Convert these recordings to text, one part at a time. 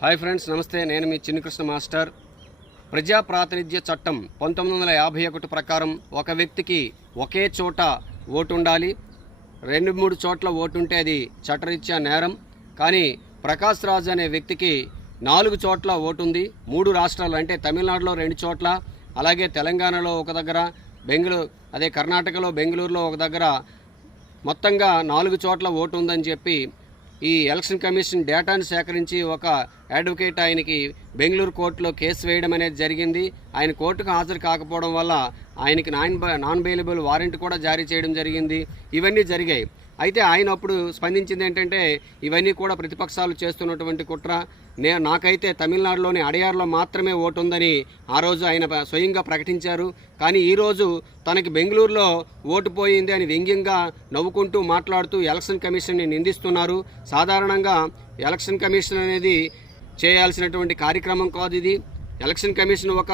Hi friends, నమస్తే. నేను మీ Chinna Krishna master. ప్రజా ప్రాతినిధ్య చట్టం 1951 ప్రకారం ఒక వ్యక్తికి ఒకే చోట ఓటు ఉండాలి. 2-3 చోట్ల ఓటు ఉంటే అది చట్టరీత్యా నేరం. కానీ ప్రకాష్ రాజ్ అనే వ్యక్తికి 4 చోట్ల ఓటు ఉంది. 3 రాష్ట్రాలు అంటే తమిళనాడులో 2 చోట్ల, అలాగే తెలంగాణలో ఒక దగ్గర, కర్ణాటకలో బెంగళూరులో ఒక దగ్గర, మొత్తంగా 4 చోట్ల ఓటు ఉందని చెప్పి ఈ ఎలక్షన్ కమిషన్ డేటాను సేకరించి ఒక అడ్వకేట్ ఆయనకి బెంగళూరు కోర్టులో కేసు వేయడం అనేది జరిగింది. ఆయన కోర్టుకు హాజరు కాకపోవడం వల్ల ఆయనకి నాన్ బెయిలబుల్ వారెంట్ కూడా జారీ చేయడం జరిగింది. ఇవన్నీ జరిగాయి. అయితే ఆయన అప్పుడు స్పందించింది ఏంటంటే, ఇవన్నీ కూడా ప్రతిపక్షాలు చేస్తున్నటువంటి కుట్ర. నాకైతే తమిళనాడులోని అడయార్లో మాత్రమే ఓటు ఉందని ఆ రోజు ఆయన స్వయంగా ప్రకటించారు. కానీ ఈరోజు తనకి బెంగళూరులో ఓటు పోయింది అని వ్యంగ్యంగా నవ్వుకుంటూ మాట్లాడుతూ ఎలక్షన్ కమిషన్ని నిందిస్తున్నారు. సాధారణంగా ఎలక్షన్ కమిషన్ అనేది చేయాల్సినటువంటి కార్యక్రమం కాదు ఇది. ఎలక్షన్ కమిషన్ ఒక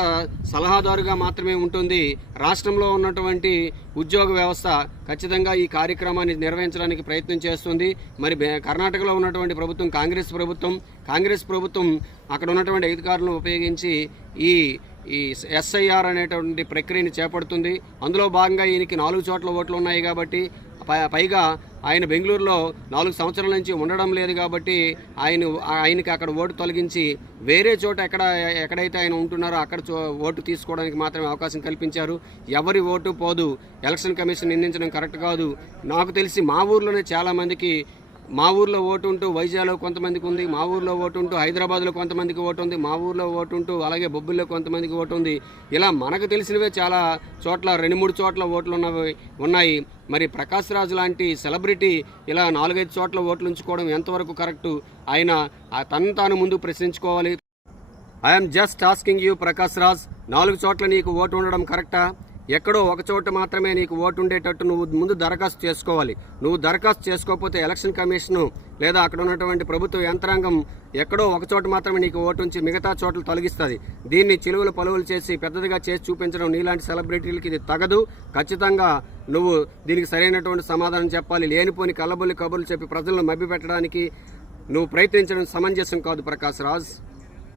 సలహాదారుగా మాత్రమే ఉంటుంది. రాష్ట్రంలో ఉన్నటువంటి ఉద్యోగ వ్యవస్థ ఖచ్చితంగా ఈ కార్యక్రమాన్ని నిర్వహించడానికి ప్రయత్నం చేస్తుంది. మరి కర్ణాటకలో ఉన్నటువంటి ప్రభుత్వం కాంగ్రెస్ ప్రభుత్వం అక్కడ ఉన్నటువంటి అధికారులను ఉపయోగించి ఈ ఎస్ఐఆర్ అనేటువంటి ప్రక్రియని చేపడుతుంది. అందులో భాగంగా ఈయనకి 4 చోట్ల ఓట్లు ఉన్నాయి కాబట్టి, పైగా ఆయన బెంగళూరులో 4 సంవత్సరాల నుంచి ఉండడం లేదు కాబట్టి ఆయనకి అక్కడ ఓటు తొలగించి వేరే చోట ఎక్కడైతే ఆయన ఉంటున్నారో అక్కడ ఓటు తీసుకోవడానికి మాత్రమే అవకాశం కల్పించారు. ఎవరి ఓటు పోదు. ఎలక్షన్ కమిషన్ నిందించడం కరెక్ట్ కాదు. నాకు తెలిసి మా ఊర్లోనే చాలామందికి, మా ఊర్లో ఓటు ఉంటూ వైజాగ్లో కొంతమందికి ఉంది, మా ఊర్లో ఓటు ఉంటూ హైదరాబాద్లో కొంతమందికి ఓటు ఉంది, మా ఊర్లో ఓటు ఉంటూ అలాగే బొబ్బిల్లో కొంతమందికి ఓటు ఉంది. ఇలా మనకు తెలిసినవే చాలా చోట్ల 2-3 చోట్ల ఓట్లు ఉన్నాయి. మరి ప్రకాష్ రాజ్ లాంటి సెలబ్రిటీ ఇలా 4-5 చోట్ల ఓట్లు ఉంచుకోవడం ఎంతవరకు కరెక్టు? ఆయన తను తాను ముందు ప్రశ్నించుకోవాలి. I'm just asking you Prakash Raj, 4 చోట్ల నీకు ఓటు ఉండడం కరెక్టా? ఎక్కడో ఒక చోట మాత్రమే నీకు ఓటు ఉండేటట్టు నువ్వు ముందు దరఖాస్తు చేసుకోవాలి. నువ్వు దరఖాస్తు చేసుకోకపోతే ఎలక్షన్ కమిషను లేదా అక్కడ ఉన్నటువంటి ప్రభుత్వ యంత్రాంగం ఎక్కడో ఒక చోట మాత్రమే నీకు ఓటు ఉంచి మిగతా చోట్ల తొలగిస్తుంది. దీన్ని చిలువలు పలువులు చేసి పెద్దదిగా చేసి చూపించడం నీలాంటి సెలబ్రిటీలకి ఇది తగదు. ఖచ్చితంగా నువ్వు దీనికి సరైనటువంటి సమాధానం చెప్పాలి. లేనిపోని కళ్ళబొల్లి కబుర్లు చెప్పి ప్రజలను మభ్యపెట్టడానికి నువ్వు ప్రయత్నించడం సమంజసం కాదు ప్రకాష్ రాజ్.